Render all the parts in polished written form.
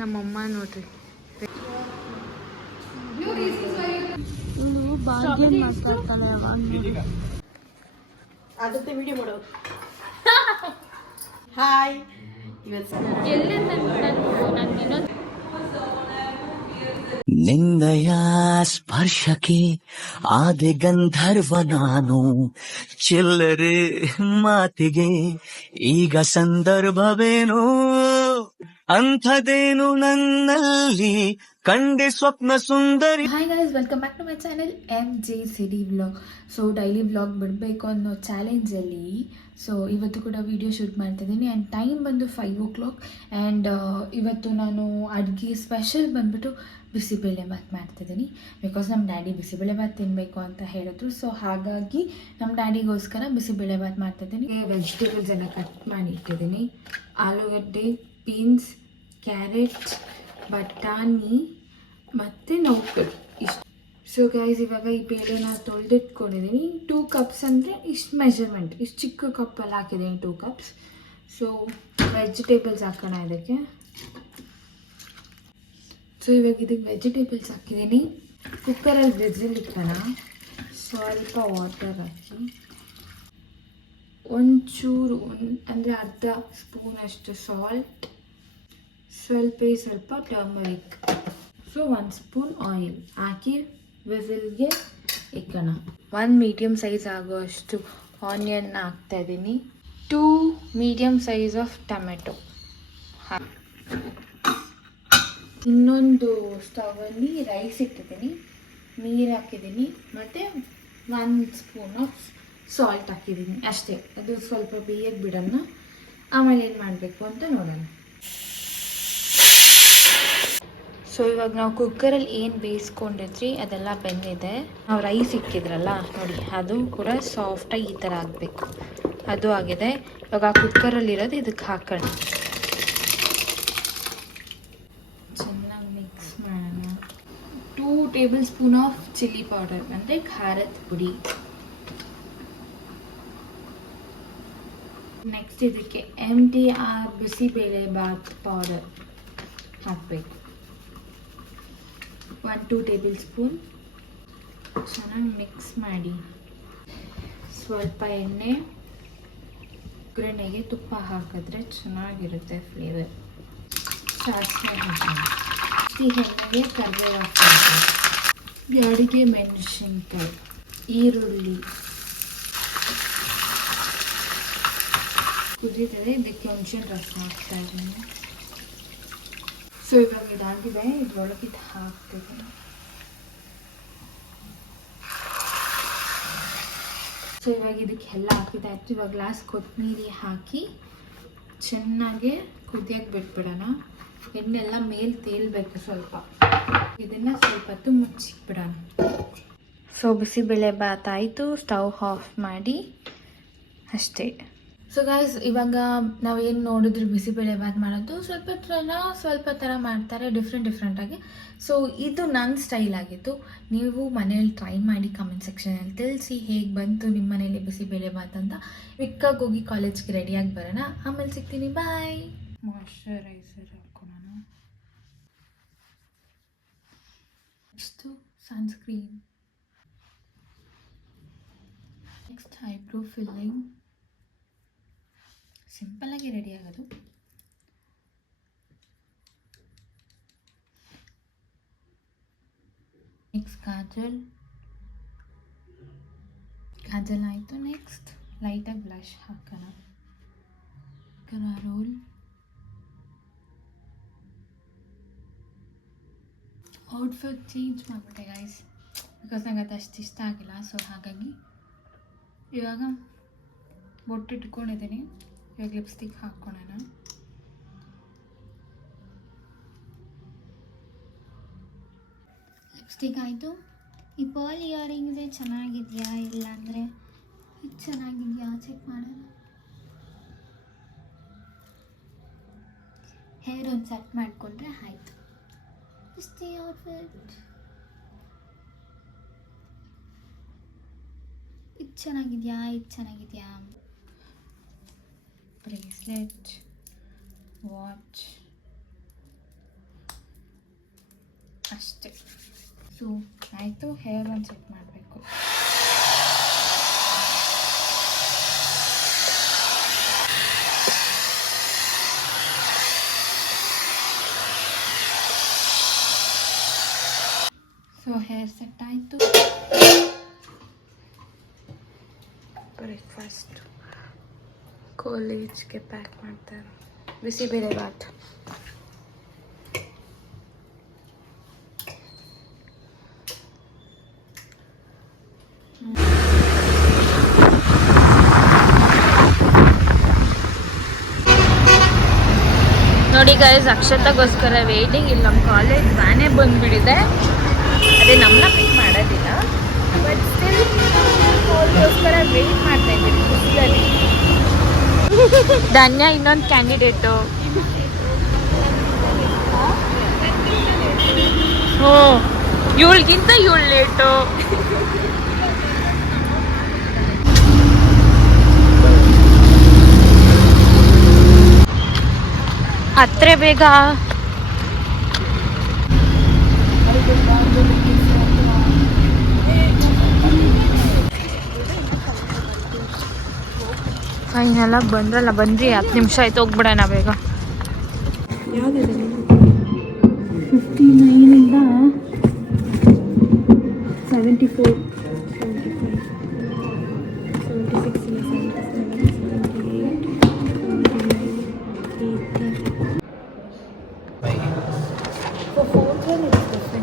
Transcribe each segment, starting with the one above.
ನಮ್ಮಮ್ಮ ನೋಡ್ರಿ ಅದಕ್ಕೆ ವಿಡಿಯೋ ಮಾಡೋದು. ಹಾಯ್, ನಿಂದಯ ಸ್ಪರ್ಶಕ್ಕೆ ಆದೆ ಗಂಧರ್ವ ನಾನು, ಚಿಲ್ಲರೆ ಮಾತಿಗೆ ಈಗ ಸಂದರ್ಭವೇನು, ಅಂಥದೇನು ನನ್ನಲ್ಲಿ ಕಂಡೆ ಸ್ವಪ್ನ ಸುಂದರಿ. Hi guys, welcome back to my channel MJCD vlog. So daily vlog ಬಿಡಬೇಕು ಅನ್ನೋ ಚಾಲೆಂಜಲ್ಲಿ ಸೊ ಇವತ್ತು ಕೂಡ ವಿಡಿಯೋ ಶೂಟ್ ಮಾಡ್ತಿದ್ದೀನಿ. ಆ್ಯಂಡ್ ಟೈಮ್ ಬಂದು 5 o'clock. ಆ್ಯಂಡ್ ಇವತ್ತು ನಾನು ಅಡುಗೆ ಸ್ಪೆಷಲ್ ಬಂದುಬಿಟ್ಟು ಬಿಸಿಬೇಳೆಭಾತ್ ಮಾಡ್ತಿದ್ದೀನಿ. ಬಿಕಾಸ್ ನಮ್ಮ ಡ್ಯಾಡಿ ಬಿಸಿಬೇಳೆಭಾತ್ ತಿನ್ನಬೇಕು ಅಂತ ಹೇಳಿದ್ರು. ಸೊ ಹಾಗಾಗಿ ನಮ್ಮ ಡ್ಯಾಡಿಗೋಸ್ಕರ ಬಿಸಿಬೇಳೆಭಾತ್ ಮಾಡ್ತಿದ್ದೀನಿ. ವೆಜಿಟೇಬಲ್ಸ್ ಎಲ್ಲ ಕಟ್ ಮಾಡಿ ಇಟ್ಟಿದ್ದೀನಿ. ಆಲೂಗಡ್ಡೆ, ಬೀನ್ಸ್, ಕ್ಯಾರೆಟ್, ಬಟಾಣಿ ಮತ್ತು ನೌಕಲ್ ಇಷ್ಟು. ಸೊ ಗೈಸ್, ಇವಾಗ ಈ ಬೇಳೆನ ತೊಳೆದಿಟ್ಕೊಂಡಿದ್ದೀನಿ. 2 cups ಅಂದರೆ ಇಷ್ಟು ಮೆಷರ್ಮೆಂಟ್, ಇಷ್ಟು ಚಿಕ್ಕ ಕಪ್ಪಲ್ಲಿ ಹಾಕಿದ್ದೀನಿ 2 cups. ಸೊ ವೆಜಿಟೇಬಲ್ಸ್ ಹಾಕೋಣ ಇದಕ್ಕೆ. ಸೊ ಇವಾಗ ಇದಕ್ಕೆ ವೆಜಿಟೇಬಲ್ಸ್ ಹಾಕಿದ್ದೀನಿ. ಕುಕ್ಕರಲ್ಲಿ ವಿಸಿಲ್ ಇಕ್ಕೋಣ. ಸ್ವಲ್ಪ ವಾಟರ್ ಹಾಕಿ ಒಂಚೂರು ಅಂದರೆ ಅರ್ಧ ಸ್ಪೂನಷ್ಟು ಸಾಲ್ಟ್, ಸ್ವಲ್ಪ ಟರ್ಮರಿಕ್, ಸೊ 1 ಸ್ಪೂನ್ ಆಯಿಲ್ ಹಾಕಿ ವಿಸಿಲ್ಗೆ ಇಕ್ಕೋಣ. 1 ಮೀಡಿಯಮ್ ಸೈಜ್ ಆಗುವಷ್ಟು ಆನಿಯನ್ನ ಹಾಕ್ತಾಯಿದ್ದೀನಿ. 2 ಮೀಡಿಯಮ್ ಸೈಜ್ ಆಫ್ ಟೊಮೆಟೊ. ಇನ್ನೊಂದು ಸ್ಟವಲ್ಲಿ ರೈಸ್ ಇಟ್ಟಿದ್ದೀನಿ, ನೀರು ಹಾಕಿದ್ದೀನಿ ಮತ್ತು 1 ಸ್ಪೂನ್ ಆಫ್ ಸಾಲ್ಟ್ ಹಾಕಿದ್ದೀನಿ ಅಷ್ಟೇ. ಅದು ಸ್ವಲ್ಪ ಬೇಯಕ್ಕೆ ಬಿಡೋಣ, ಆಮೇಲೆ ಏನು ಮಾಡಬೇಕು ಅಂತ ನೋಡೋಣ. ಸೊ ಇವಾಗ ನಾವು ಕುಕ್ಕರಲ್ಲಿ ಏನು ಬೇಯಿಸ್ಕೊಂಡಿದ್ರಿ ಅದೆಲ್ಲ ಬೆಂದಿದೆ. ನಾವು ರೈಸ್ ಇಕ್ಕಿದ್ರಲ್ಲ ನೋಡಿ, ಅದು ಕೂಡ ಸಾಫ್ಟಾಗಿ ಈ ಥರ ಆಗಬೇಕು. ಅದು ಆಗಿದೆ. ಇವಾಗ ಆ ಕುಕ್ಕರಲ್ಲಿರೋದು ಇದಕ್ಕೆ ಹಾಕೋಣ. ಚೆನ್ನಾಗಿ ಮಿಕ್ಸ್ ಮಾಡೋಣ. 2 table spoon of chilli powder ಅಂದರೆ ಖಾರದ ಪುಡಿ. ನೆಕ್ಸ್ಟ್ ಇದಕ್ಕೆ MTR ಬಿಸಿಬೇಳೆಭಾತ್ ಪೌಡರ್ ಹಾಕಬೇಕು. 1-2 ಟೇಬಲ್ ಸ್ಪೂನ್. ಚೆನ್ನಾಗಿ ಮಿಕ್ಸ್ ಮಾಡಿ. ಸ್ವಲ್ಪ ಎಣ್ಣೆ, ಒಗ್ಗರಣೆಗೆ ತುಪ್ಪ ಹಾಕಿದ್ರೆ ಚೆನ್ನಾಗಿರುತ್ತೆ ಫ್ಲೇವರ್. ಸಾಸಿವೆ ಹಾಕೋಣ. ಈ ಎಣ್ಣೆಗೆ ಕರಿಬೇವು ಹಾಕ್ತಾರೆ, ಅಡಿಗೆ ಮೆಣಸಿನ್ಕಾಯಿ, ಈರುಳ್ಳಿ ಕುದೀತದೆ. ಇದಕ್ಕೆ ಹುಣಸೆ ರಸ ಹಾಕ್ತಾ ಇದ್ದೀನಿ. ಸೊ ಇವಾಗ ಇದಾಗಿದೆ, ಇದ್ರೊಳಗೆ ಇದು ಹಾಕ್ತೀವಿ. ಸೊ ಇವಾಗ ಇದಕ್ಕೆಲ್ಲ ಹಾಕಿದಾಯ್ತು. ಇವಾಗ ಗ್ಲಾಸ್ ಕೊತ್ತಂಬರಿ ಹಾಕಿ ಚೆನ್ನಾಗಿ ಕುದಿಯಕ್ಕೆ ಬಿಟ್ಬಿಡೋಣ. ಎಣ್ಣೆಲ್ಲ ಮೇಲೆ ತೇಲ್ಬೇಕು ಸ್ವಲ್ಪ. ಇದನ್ನು ಸ್ವಲ್ಪ ಹೊತ್ತು ಮುಚ್ಚಿಬಿಡೋಣ. ಸೊ ಬಿಸಿಬೇಳೆಭಾತ್ ಆಯಿತು. ಸ್ಟವ್ ಆಫ್ ಮಾಡಿ ಅಷ್ಟೇ. ಸೊ ಗೈಸ್, ಇವಾಗ ನಾವೇನು ನೋಡಿದ್ರಿ ಬಿಸಿಬೇಳೆಭಾತ್ ಮಾಡೋದು ಸ್ವಲ್ಪ ಥರ ಮಾಡ್ತಾರೆ, ಡಿಫ್ರೆಂಟಾಗಿ. ಸೊ ಇದು ನನ್ನ ಸ್ಟೈಲ್ ಆಗಿತ್ತು. ನೀವು ಮನೇಲಿ ಟ್ರೈ ಮಾಡಿ ಕಮೆಂಟ್ ಸೆಕ್ಷನಲ್ಲಿ ತಿಳಿಸಿ ಹೇಗೆ ಬಂತು ನಿಮ್ಮ ಮನೇಲಿ ಬಿಸಿಬೇಳೆಭಾತ್ ಅಂತ. ಕ್ವಿಕ್ಕಾಗಿ ಹೋಗಿ ಕಾಲೇಜ್ಗೆ ರೆಡಿಯಾಗಿ ಬರೋಣ, ಆಮೇಲೆ ಸಿಗ್ತೀನಿ. ಬಾಯ್. ಮಾಯ್ಶ್ಚರೈಸರ್ ಹಾಕೋಣ, ಇಷ್ಟು ಸನ್ಸ್ಕ್ರೀನ್, ನೆಕ್ಸ್ಟ್ ಐಬ್ರೋ ಫಿಲ್ಲಿಂಗ್. ಸಿಂಪಲ್ಲಾಗಿ ರೆಡಿ ಆಗೋದು. ನೆಕ್ಸ್ಟ್ ಕಾಜಲ್ ಆಯಿತು. ನೆಕ್ಸ್ಟ್ ಲೈಟಾಗಿ ಬ್ಲಷ್ ಹಾಕೋಣ. ರೋಲ್. ಔಟ್ಫಿಟ್ ಚೇಂಜ್ ಮಾಡಿಬಿಟ್ಟೆ ಗೈಸ್, ಬಿಕಾಸ್ ನಂಗೆ ಅದು ಅಷ್ಟು ಇಷ್ಟ ಆಗಿಲ್ಲ. ಸೊ ಹಾಗಾಗಿ ಇವಾಗ ಬೊಟ್ಟಿಟ್ಕೊಂಡಿದ್ದೀನಿ. ಇವಾಗ ಲಿಪ್ಸ್ಟಿಕ್ ಹಾಕ್ಕೊಳ್ಳೋಣ. ಲಿಪ್ಸ್ಟಿಕ್ ಆಯಿತು. ಈ ಪರ್ಲ್ ಇಯರಿಂಗ್ಸೇ ಚೆನ್ನಾಗಿದೆಯಾ ಇಲ್ಲ ಅಂದರೆ ಇದು ಚೆನ್ನಾಗಿದೆಯಾ ಚೆಕ್ ಮಾಡೋಣ. ಹೇರ್ ಒಂದು ಸೆಟ್ ಮಾಡಿಕೊಂಡ್ರೆ ಆಯಿತು. ಇಷ್ಟೇ ಔಟ್ಫಿಟ್. ಇದು ಚೆನ್ನಾಗಿದೆಯಾ ಬ್ರೇಸ್ಲೆಟ್, ವಾಚ್, ಅಷ್ಟೇ. ಸೊ ಆಯಿತು, ಹೇರ್ ಒಂದು ಸೆಟ್ ಮಾಡಬೇಕು. ಸೊ ಹೇರ್ ಸೆಟ್ ಆಯಿತು. ಬ್ರೇಕ್ಫಾಸ್ಟ್ ಕಾಲೇಜ್ಗೆ ಪ್ಯಾಕ್ ಮಾಡ್ತಾರೆ. ಬಿಸಿಬೇಳೆ ಬಾತ್. ನೋಡಿ ಗೈಸ್, ಅಕ್ಷತಾಗೋಸ್ಕರ ವೇಟಿಂಗ್. ಇಲ್ಲಿ ನಮ್ಮ ಕಾಲೇಜ್ ವ್ಯಾನೇ ಬಂದುಬಿಟ್ಟಿದೆ. ಅದೇ ನಮ್ಮನ್ನ ಪಿಕ್ ಮಾಡೋದಿಲ್ಲ, ಬಟ್ ಸ್ಟಿಲ್ ಅವ್ರಿಗೋಸ್ಕರ ವೆಯ್ಟ್ ಮಾಡ್ತಾ ಇದ್ದೀವಿ ಬಿಸಿಲಲ್ಲಿ. ಧನ್ಯ ಇನ್ನೊಂದು ಕ್ಯಾಂಡಿಡೇಟು. ಹ್ಞೂ, ಇವಳಿಗಿಂತ ಇವಳು ಲೇಟು. ಹತ್ರ ಬೇಗ. ಫೈನಲ್ ಆಗಿ ಬಂದ್ರಲ್ಲ, ಬಂದ್ರಿ 10 ನಿಮಿಷ ಆಯ್ತು, ಹೋಗ್ಬಿಡೋಣ ಬೇಗ. 59ಇಂದ 74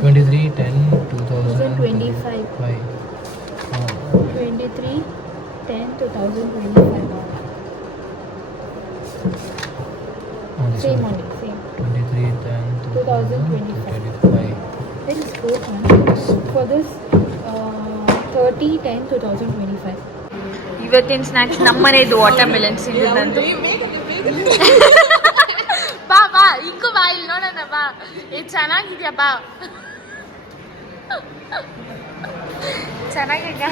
23 10 2025 23 10 2025. Same only, same. 23 10 2025. Then it's 4th one. For this 30 10 2025. ಇವತ್ತಿನ ಸ್ನ್ಯಾಕ್ಸ್ ನಮ್ಮನೇದು ವಾಟರ್ ಮೆಲನ್ ಸಿಗೋದಂತ. ಬಾ ಬಾ, ಇಕ್ಕು ಬಾ, ಇಲ್ಲಿ ನೋಡೋಣ ಬಾ. ಇದು ಚೆನ್ನಾಗಿದ್ಯಾ ಬಾ. ಚೆನ್ನಾಗಿದ್ಯಾ?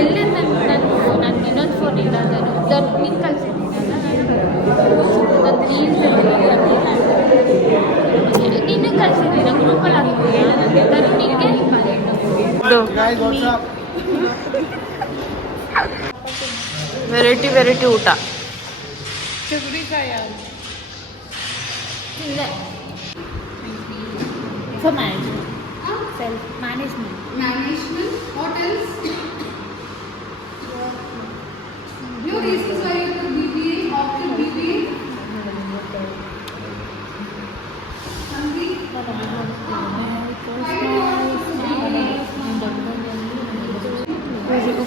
ಎಲ್ಲೇ ನಾನು ಇನ್ನೊಂದು ಫೋನ್ ಇಲ್ಲ, ಅದನ್ನು ನಿಂಗೆ ಕಳಿಸಿದ್ದೀನಲ್ಲ, ನಾನು ರೀಲ್ಸ್ ನಿನ್ನೆ ಕಳಿಸಿದ್ದೀನಿ, ಗ್ರೂಪಲ್ಲಿ ಹಾಕಿದ್ದೀನಿ. ನಿನಗೆ ವೆರೈಟಿ ಊಟ. For management. Self-management. Management, hotels. Your reasons why you took BBA, opted BBA? Hungry?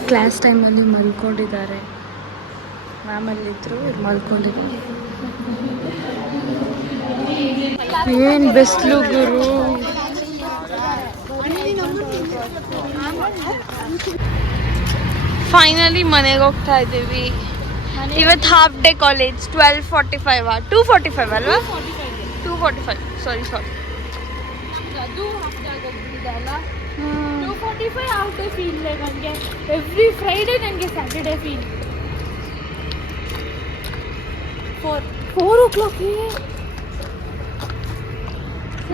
Class ಟೈಮಲ್ಲಿ ಮಲ್ಕೊಂಡಿದ್ದಾರೆ. ಮ್ಯಾಮಲ್ಲಿದ್ದರು, ಮಲ್ಕೊಂಡಿದ್ದಾರೆ. ಏನು ಬಿಸಿಲು ಗುರು. ಫೈನಲಿ ಮನೆಗೆ ಹೋಗ್ತಾ ಇದ್ದೀವಿ. ಇವತ್ತು ಹಾಫ್ ಡೇ ಕಾಲೇಜ್. 12:45 2:45 ಅಲ್ವಾ? 2:45 ಸಾರಿ. ಅದು ಹೋಗ್ಬಿಟ್ಟಿದ್ದಲ್ಲ. 2:45 ಹಾಫ್ ಡೇ ಫೀಲ್ ನನಗೆ. ಎವ್ರಿ ಫ್ರೈಡೇ ನನಗೆ ಸ್ಯಾಟರ್ಡೇ ಫೀಲ್. 4 o'clock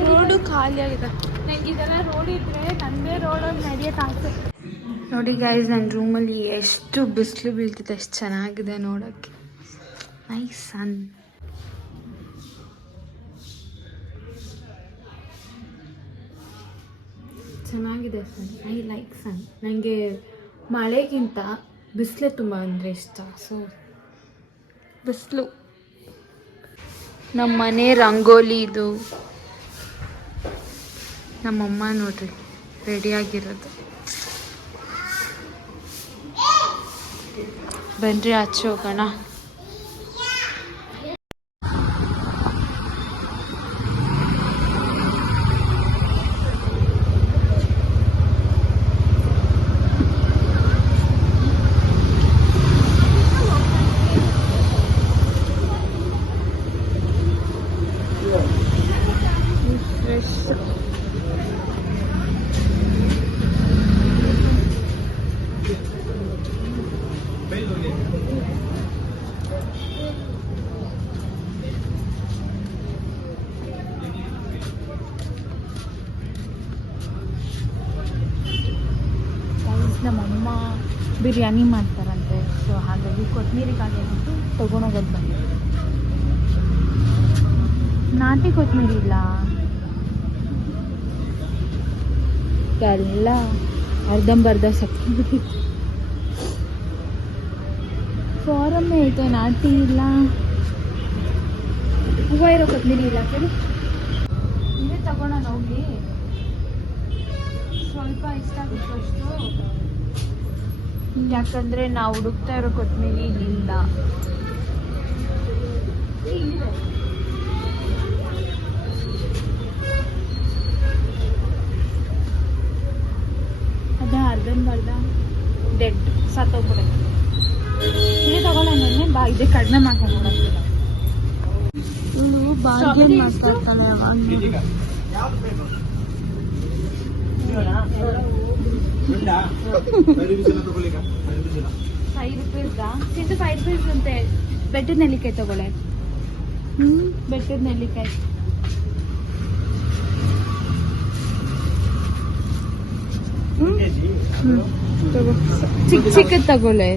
ರೋಡು ಖಾಲಿ ಆಗಿದೆ. ನನಗೆ ಇದೆಲ್ಲ ರೋಡ್ ಇದ್ದರೆ ನನ್ನದೇ ರೋಡಲ್ಲಿ ನಡೆಯೋಕ್ಕಾಗ್ತದೆ. ನೋಡಿ ಗೈಸ್, ನನ್ನ ರೂಮಲ್ಲಿ ಎಷ್ಟು ಬಿಸಿಲು ಬೀಳ್ತಿದೆ, ಎಷ್ಟು ಚೆನ್ನಾಗಿದೆ ನೋಡೋಕ್ಕೆ. ನೈಸ್ ಸನ್. ಚೆನ್ನಾಗಿದೆ ಸನ್. ಐ ಲೈಕ್ ಸನ್. ನನಗೆ ಮಳೆಗಿಂತ ಬಿಸಿಲೇ ತುಂಬ ಅಂದರೆ ಇಷ್ಟ. ಸೊ ಬಿಸಿಲು. ನಮ್ಮ ಮನೆ ರಂಗೋಲಿ ಇದು. ನಮ್ಮಮ್ಮ ನೋಡ್ರಿ ರೆಡಿಯಾಗಿರೋದು. ಬನ್ರಿ ಆಚೆ ಹೋಗೋಣ. ಫ್ರೆಶ್. ನಮ್ಮಮ್ಮ ಬಿರಿಯಾನಿ ಮಾಡ್ತಾರಂತೆ, ಸೊ ಹಾಗಾಗಿ ಕೊತ್ತಂಬರಿಕಾಯಿ ಅಂದ್ಬಿಟ್ಟು ತೊಗೊಂಡೋಗೋದು ಬಂದಿದೆ. ನಾಟಿ ಕೊತ್ತಂಬರಿ ಇಲ್ಲ, ಎಲ್ಲ ಅರ್ಧಂಬರ್ಧ ಸಕ್ಕಿ ಫಾರಮ್ ಐತೆ, ನಾಟಿ ಇಲ್ಲ. ಹೂವು ಇರೋ ಕೊತ್ತಂಬರಿ ಇಲ್ಲ ಕೇಳಿ, ಇದೇ ತಗೋಣ ಹೋಗಿ. ಸ್ವಲ್ಪ ಇಷ್ಟ ಆಗುತ್ತೆ ಅಷ್ಟು, ಯಾಕಂದರೆ ನಾವು ಹುಡುಕ್ತಾ ಇರೋ ಕೊತ್ತಂಬರಿ ಇಲ್ಲಿಲ್ಲ. ಅದೇ ಅರ್ಧಂಬರ್ಧ ಡೆಡ್ ಸತ್ತೋಗ್ಬಿಡುತ್ತೆ. ಇದೇ ತಗೊಳ್ಳೋಣ ಬಾ, ಇದೇ ಕಡಿಮೆ ಮಾಡ್ಕೊಂಡ್ಬಿಡೋದಿಲ್ಲ. ಇವಳು ಬಾರ್ಗೇನ್ ಮಾಡ್ತಾಳೆ ಯಾವಾಗ. ₹5 ಅಂತೆ. ಬೆಟ್ಟದ ನೆಲ್ಲಿಕಾಯಿ ತಗೊಳ್ಳೆ. ಬೆಟ್ಟದ ನೆಲ್ಲಿಕಾಯಿ ಚಿಕ್ಕ ಚಿಕ್ಕದ್ ತಗೊಳ್ಳೆ.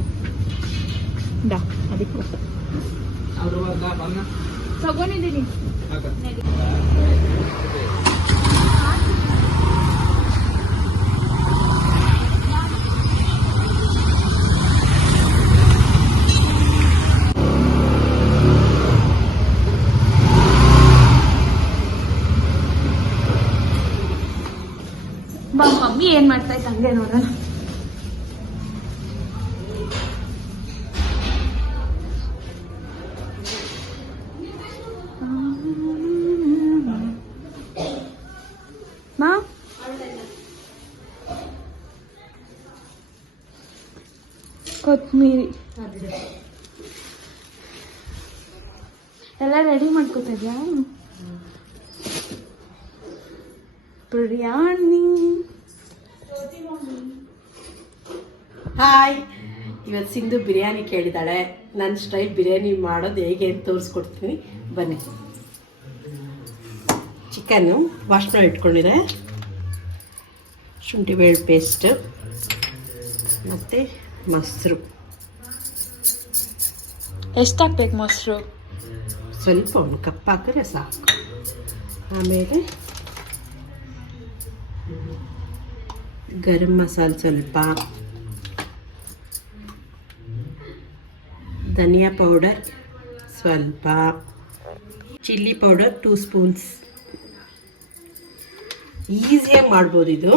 ಅದಕ್ಕೆ ತಗೊಂಡಿದ್ದೀನಿ. ಮಮ್ಮಿ ಏನ್ ಮಾಡ್ತಾ ಇತ್ತು ಹಂಗೆ ನೋಡೋಣ. ಕೊತ್ತಂಬರಿ ಎಲ್ಲ ರೆಡಿ ಮಾಡ್ಕೊತಿದ್ಯಾ? ಬಿರಿಯಾನಿ. ಹಾಯ್, ಇವತ್ತು ಸಿಂಧು ಬಿರಿಯಾನಿ ಕೇಳಿದಾಳೆ. ನನ್ನ ಸ್ಟೈಲ್ ಬಿರಿಯಾನಿ ಮಾಡೋದು ಹೇಗೆ ಅಂತ ತೋರಿಸ್ಕೊಡ್ತೀನಿ ಬನ್ನಿ. ಚಿಕನ್ನು ವಾಶ್ ಮಾಡಿ ಇಟ್ಕೊಂಡಿದೆ, ಶುಂಠಿ ಬೆಳ್ಳುಳ್ಳಿ ಪೇಸ್ಟ್ ಮತ್ತು ಮೊಸರು. ಎಷ್ಟು ಹಾಕ್ಬೇಕು ಮೊಸರು? ಸ್ವಲ್ಪ ಒಂದು ಕಪ್ ಹಾಕಿದ್ರೆ ಸಾಕು. ಆಮೇಲೆ ಗರಂ ಮಸಾಲೆ ಸ್ವಲ್ಪ, ಧನಿಯಾ ಪೌಡರ್ ಸ್ವಲ್ಪ, ಚಿಲ್ಲಿ ಪೌಡರ್ 2 ಸ್ಪೂನ್ಸ್. ಈಸಿಯಾಗಿ ಮಾಡ್ಬೋದು ಇದು.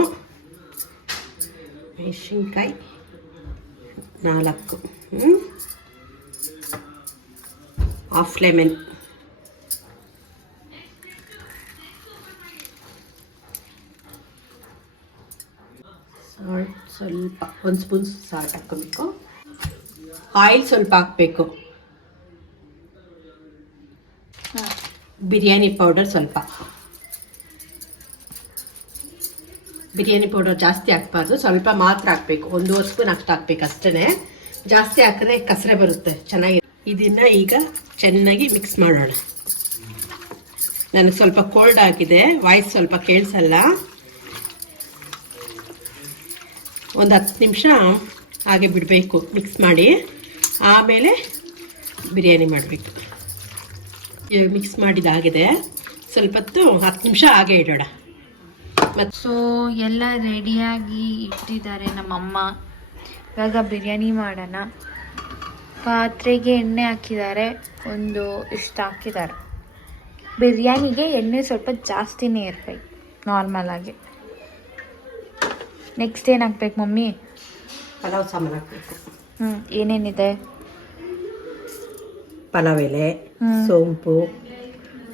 ಮೆಣಸಿನ್ಕಾಯಿ 4, ಹಾಫ್ ಲೆಮನ್, ಸಾಲ್ಟ್ ಸ್ವಲ್ಪ 1 ಸ್ಪೂನ್ ಸಾಲ್ಟ್ ಹಾಕ್ಕೋಬೇಕು. ಆಯಿಲ್ ಸ್ವಲ್ಪ ಹಾಕಬೇಕು. ಬಿರಿಯಾನಿ ಪೌಡರ್ ಸ್ವಲ್ಪ. ಬಿರಿಯಾನಿ ಪೌಡರ್ ಜಾಸ್ತಿ ಹಾಕ್ಬಾರ್ದು, ಸ್ವಲ್ಪ ಮಾತ್ರ ಹಾಕಬೇಕು. 1.5 ಸ್ಪೂನ್ ಅಷ್ಟು ಹಾಕ್ಬೇಕು ಅಷ್ಟೇ. ಜಾಸ್ತಿ ಹಾಕಿದ್ರೆ ಕಸರೆ ಬರುತ್ತೆ ಚೆನ್ನಾಗಿ. ಇದನ್ನು ಈಗ ಚೆನ್ನಾಗಿ ಮಿಕ್ಸ್ ಮಾಡೋಣ. ನನಗೆ ಸ್ವಲ್ಪ ಕೋಲ್ಡ್ ಆಗಿದೆ, ವಾಯ್ಸ್ ಸ್ವಲ್ಪ ಕೇಳಿಸಲ್ಲ. ಒಂದು 10 ನಿಮಿಷ ಹಾಗೆ ಬಿಡಬೇಕು ಮಿಕ್ಸ್ ಮಾಡಿ, ಆಮೇಲೆ ಬಿರಿಯಾನಿ ಮಾಡಬೇಕು. ಇವಾಗ ಮಿಕ್ಸ್ ಮಾಡಿದಾಗಿದೆ, ಸ್ವಲ್ಪ ಹೊತ್ತು 10 ನಿಮಿಷ ಹಾಗೆ ಇಡೋಣ. ಮತ್ತು ಸೊ ಎಲ್ಲ ರೆಡಿಯಾಗಿ ಇಟ್ಟಿದ್ದಾರೆ ನಮ್ಮಮ್ಮ. ಇವಾಗ ಬಿರಿಯಾನಿ ಮಾಡೋಣ. ಪಾತ್ರೆಗೆ ಎಣ್ಣೆ ಹಾಕಿದ್ದಾರೆ, ಒಂದು ಇಷ್ಟು ಹಾಕಿದ್ದಾರೆ. ಬಿರಿಯಾನಿಗೆ ಎಣ್ಣೆ ಸ್ವಲ್ಪ ಜಾಸ್ತಿನೇ ಇರಬೇಕು ನಾರ್ಮಲಾಗಿ. ನೆಕ್ಸ್ಟ್ ಏನು ಹಾಕ್ಬೇಕು ಮಮ್ಮಿ? ಪಲಾವ್ ಸಾಮಾನು ಹಾಕಬೇಕು. ಏನೇನಿದೆ? ಪಲಾವ್ ಎಲೆ, ಸೋಂಪು,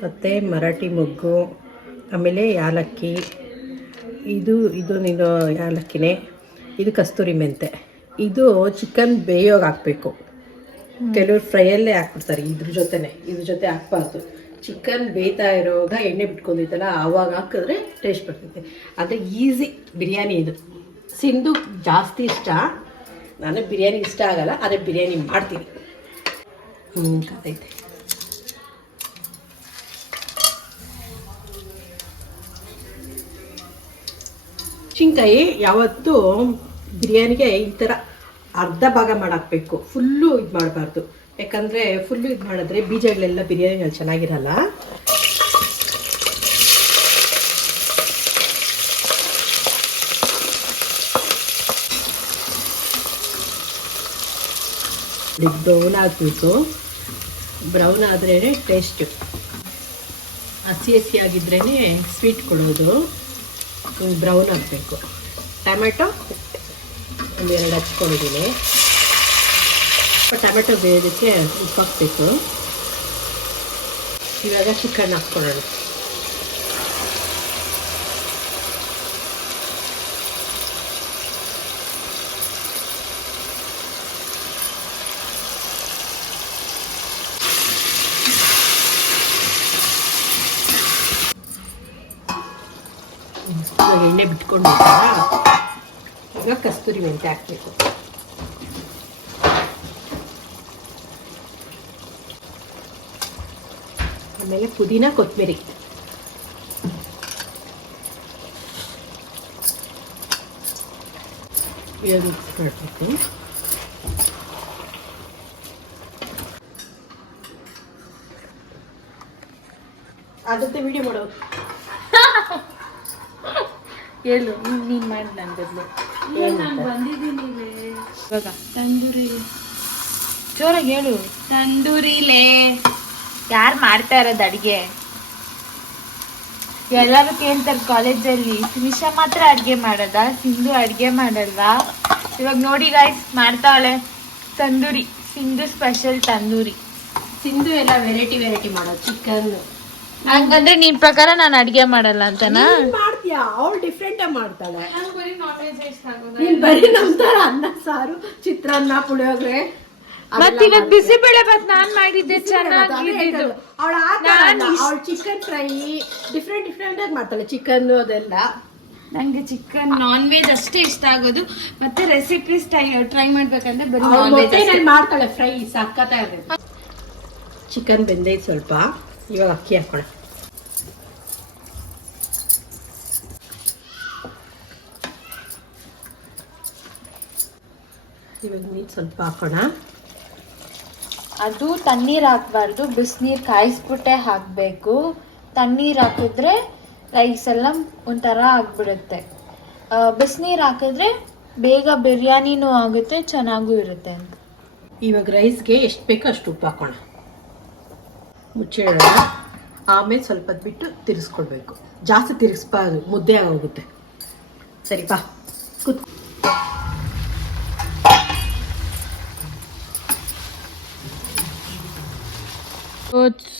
ಮತ್ತು ಮರಾಠಿ ಮೊಗ್ಗು, ಆಮೇಲೆ ಯಾಲಕ್ಕಿ. ಇದು ನೀನು ಯಾಲಕ್ಕಿನೇ. ಇದು ಕಸ್ತೂರಿ ಮೆಂತೆ. ಇದು ಚಿಕನ್ ಬೇಯೋಗಿ ಹಾಕಬೇಕು. ಕೆಲವರು ಫ್ರೈಯಲ್ಲೇ ಹಾಕ್ಬಿಡ್ತಾರೆ, ಇದ್ರ ಜೊತೆ ಹಾಕ್ಬಾರ್ದು. ಚಿಕನ್ ಬೇಯ್ತಾ ಇರೋವಾಗ ಎಣ್ಣೆ ಬಿಟ್ಕೊಂಡಿತ್ತಲ್ಲ ಆವಾಗ ಹಾಕಿದ್ರೆ ಟೇಸ್ಟ್ ಬರ್ತೈತೆ. ಅಂದರೆ ಈಸಿ ಬಿರಿಯಾನಿ ಇದು. ಸಿಂಧು ಜಾಸ್ತಿ ಇಷ್ಟ, ನನಗೆ ಬಿರಿಯಾನಿ ಇಷ್ಟ ಆಗಲ್ಲ, ಆದರೆ ಬಿರಿಯಾನಿ ಮಾಡ್ತೀನಿ. ಕಾತೈತೆ. ಮೆಣಸಿನ್ಕಾಯಿ ಯಾವತ್ತೂ ಬಿರಿಯಾನಿಗೆ ಈ ಥರ ಅರ್ಧ ಭಾಗ ಮಾಡಾಕಬೇಕು, ಫುಲ್ಲು ಇದು ಮಾಡಬಾರ್ದು. ಯಾಕಂದರೆ ಫುಲ್ಲು ಇದು ಮಾಡಿದ್ರೆ ಬೀಜಗಳೆಲ್ಲ ಬಿರಿಯಾನಿನಲ್ಲಿ ಚೆನ್ನಾಗಿರಲ್ಲ. ಬ್ರೌನ್ ಆಗಬೇಕು. ಬ್ರೌನ್ ಆದ್ರೇ ಟೇಸ್ಟು. ಹಸಿ ಆಗಿದ್ರೇ ಸ್ವೀಟ್ ಕೊಡೋದು. ಬ್ರೌನ್ ಆಗಬೇಕು. ಟೊಮೆಟೊ ಒಂದೆರಡು ಹಚ್ಕೊಂಡಿದ್ದೀನಿ. ಟೊಮೆಟೊ ಬೇಯೋದಕ್ಕೆ ಉಪ್ಪು ಹಾಕಬೇಕು. ಇವಾಗ ಚಿಕನ್ ಹಾಕ್ಕೊಳ್ಳೋಣ. ಇವಾಗ ಎಣ್ಣೆ ಬಿಟ್ಕೊಂಡು ಈಗ ಕಸ್ತೂರಿ ಮೆಂತ್ಯ ಹಾಕಬೇಕು. ಆಮೇಲೆ ಪುದೀನ ಕೊತ್ತಂಬರಿ. ಇವಾಗ ಮಾಡಬೇಕು. ಅದಕ್ಕೆ ವಿಡಿಯೋ ಮಾಡೋದು ಹೇಳು, ನೀನು ಮಾಡಿ ನನ್ನ ಬದಲು. ನಾನು ಬಂದಿದ್ದೀನಿ ಇವಾಗ. ತಂದೂರಿ ಜೋರಾಗಿ ಹೇಳು. ತಂದೂರಿಲೇ ಯಾರು ಮಾಡ್ತಾ ಇರೋದು ಅಡುಗೆ? ಎಲ್ಲರೂ ಕೇಳ್ತಾರೆ ಕಾಲೇಜಲ್ಲಿ, ನಿಶಾ ಮಾತ್ರ ಅಡುಗೆ ಮಾಡೋದಾ, ಸಿಂಧು ಅಡುಗೆ ಮಾಡಲ್ವಾ? ಇವಾಗ ನೋಡಿ ಗಾಯ್ಸ್, ಮಾಡ್ತಾವಳೆ ತಂದೂರಿ. ಸಿಂಧು ಸ್ಪೆಷಲ್ ತಂದೂರಿ. ಸಿಂಧು ಎಲ್ಲ ವೆರೈಟಿ ಮಾಡೋದು. ಚಿಕನ್ ಹಂಗಂದ್ರೆ ನಿನ್ ಪ್ರಕಾರ ನಾನು ಅಡ್ಗೆ ಮಾಡಲ್ಲ ಅಂತನಾ? ಮಾಡ್ತೀಯಾ? ಅವಳು ಡಿಫ್ರೆಂಟ್ ಆಗಿ ಮಾಡ್ತಾಳೆ. ನೀನ್ ಬರೀ ನಮ್ ತರ ಅನ್ನ ಸಾರು, ಚಿತ್ರಾನ್ನ, ಪುಳಿಯೋಗರೆ. ಮತ್ತೀಗ ಬಿಸಿಬೇಳೆ ಬಾತ್ ನಾನ್ ಮಾಡಿದ್ದೆ ಚೆನ್ನಾಗಿದ್ದು. ಅವಳು ಚಿಕನ್ ಫ್ರೈ ಡಿಫ್ರೆಂಟ್ ಆಗಿ ಮಾಡ್ತಾಳೆ. ಚಿಕನ್ ಅದೆಲ್ಲ ನಂಗೆ ಚಿಕನ್ ನಾನ್ ವೆಜ್ ಅಷ್ಟೇ ಇಷ್ಟ ಆಗೋದು. ಮತ್ತೆ ರೆಸಿಪೀಸ್ ಟ್ರೈ ಮಾಡ್ಬೇಕಂದ್ರೆ ಬರೀ ನಾನ್ ವೆಜ್ ಮಾಡ್ತಾಳೆ. ಫ್ರೈ ಸಕ್ಕತ್ತಾಗಿದೆ. ಚಿಕನ್ ಬೆಂದೈತೆ ಸ್ವಲ್ಪ. ಇವಾಗ ಅಕ್ಕಿ ಹಾಕೋಣ. ಇವಾಗ ನೀರು ಸ್ವಲ್ಪ ಹಾಕೋಣ. ಅದು ತಣ್ಣೀರ್ ಹಾಕ್ಬಾರ್ದು, ಬಿಸಿನೀರು ಕಾಯಿಸ್ಬಿಟ್ಟೆ ಹಾಕಬೇಕು. ತಣ್ಣೀರು ಹಾಕಿದ್ರೆ ರೈಸ್ ಎಲ್ಲ ಒಂಥರ ಆಗ್ಬಿಡುತ್ತೆ. ಬಿಸಿನೀರು ಹಾಕಿದ್ರೆ ಬೇಗ ಬಿರಿಯಾನಿನೂ ಆಗುತ್ತೆ, ಚೆನ್ನಾಗೂ ಇರುತ್ತೆ ಅಂತ. ಇವಾಗ ರೈಸ್ಗೆ ಎಷ್ಟು ಬೇಕೋ ಅಷ್ಟು ಉಪ್ಪು ಹಾಕೋಣ. ಮುಚ್ಚಿಡೋಣ. ಆಮೇಲೆ ಸ್ವಲ್ಪ ಬಿಟ್ಟು ತಿರ್ಗಿಸ್ಕೊಳ್ಬೇಕು. ಜಾಸ್ತಿ ತಿರ್ಗಿಸ್ಬಾರ್ದು, ಮುದ್ದೆ ಆಗೋಗುತ್ತೆ. ಸರಿ ಬಾ ಕೂತ್.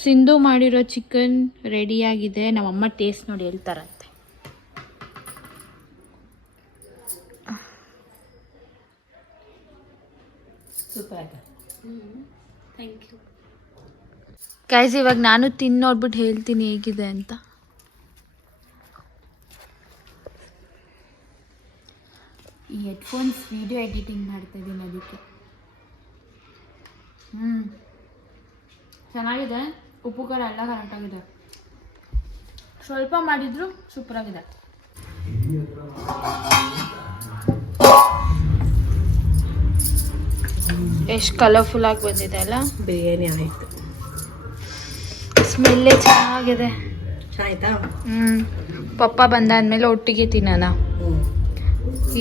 ಸಿಂಧು ಮಾಡಿರೋ ಚಿಕನ್ ರೆಡಿಯಾಗಿದೆ. ನಮ್ಮಮ್ಮ ಟೇಸ್ಟ್ ನೋಡಿ ಹೇಳ್ತಾರಂತೆ. ಸೂಪರ್ ಆಗಿದೆ. Thank you guys. ಇವಾಗ ನಾನು ತಿಂದು ನೋಡ್ಬಿಟ್ಟು ಹೇಳ್ತೀನಿ ಹೇಗಿದೆ ಅಂತ. ಈ ಹೆಡ್ಫೋನ್ಸ್ ವಿಡಿಯೋ ಎಡಿಟಿಂಗ್ ಮಾಡ್ತಾ ಇದ್ದೀನಿ ಅದಕ್ಕೆ. ಚೆನ್ನಾಗಿದೆ. ಉಪ್ಪು ಖಾರ ಎಲ್ಲ ಕರೆಕ್ಟಾಗಿದೆ. ಸ್ವಲ್ಪ ಮಾಡಿದ್ರು ಸೂಪರಾಗಿದೆ. ಎಷ್ಟು ಕಲರ್ಫುಲ್ ಆಗಿ ಬಂದಿದೆ ಅಲ್ಲ. ಬಿರಿಯಾನಿ ಆಯಿತು. ಸ್ಮೆಲ್ಲೇ ಚೆನ್ನಾಗಿದೆ. ಚೆನ್ನಾಯ್ತಾ? ಪಪ್ಪ ಬಂದಾದ್ಮೇಲೆ ಒಟ್ಟಿಗೆ ತಿನ್ನೋಣ.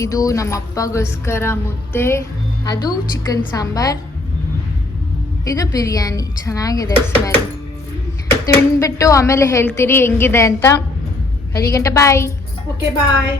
ಇದು ನಮ್ಮ ಅಪ್ಪಗೋಸ್ಕರ ಮುದ್ದೆ, ಅದು ಚಿಕನ್ ಸಾಂಬಾರ್, ಇದು ಬಿರಿಯಾನಿ. ಚೆನ್ನಾಗಿದೆ ಸ್ಮೆಲ್. ತಿಂದ್ಬಿಟ್ಟು ಆಮೇಲೆ ಹೇಳ್ತೀರಿ ಹೆಂಗಿದೆ ಅಂತ. 10 ಗಂಟೆ ಬಾಯ್. Okay bye.